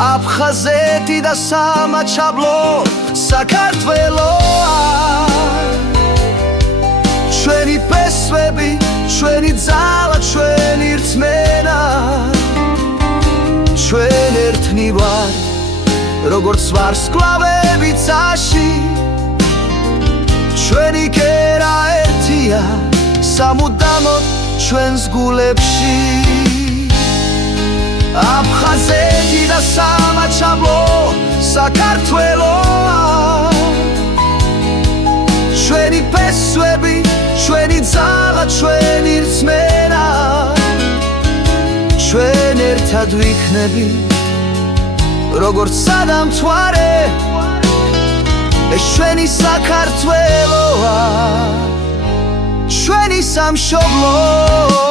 აფხაზეთი და სამაჩაბლო საქართველოა ჩვენი ფესვები ჩვენი ძალა ჩვენი რწმენა ჩვენ ერთნი ვარ როგორც ვარსკვლავები ცაში ჩვენი კერა ერთია სამუდამოდ ჩვენს გულებში აფხაზეთი და სამაჩაბლო საქართველოა ჩვენი ფესვები ჩვენი ძალა ჩვენი რწმენა ჩვენ ერთად ვიქნები როგორც სადამთვარე ეს ჩვენი საქართველოა ჩვენი სამშობლო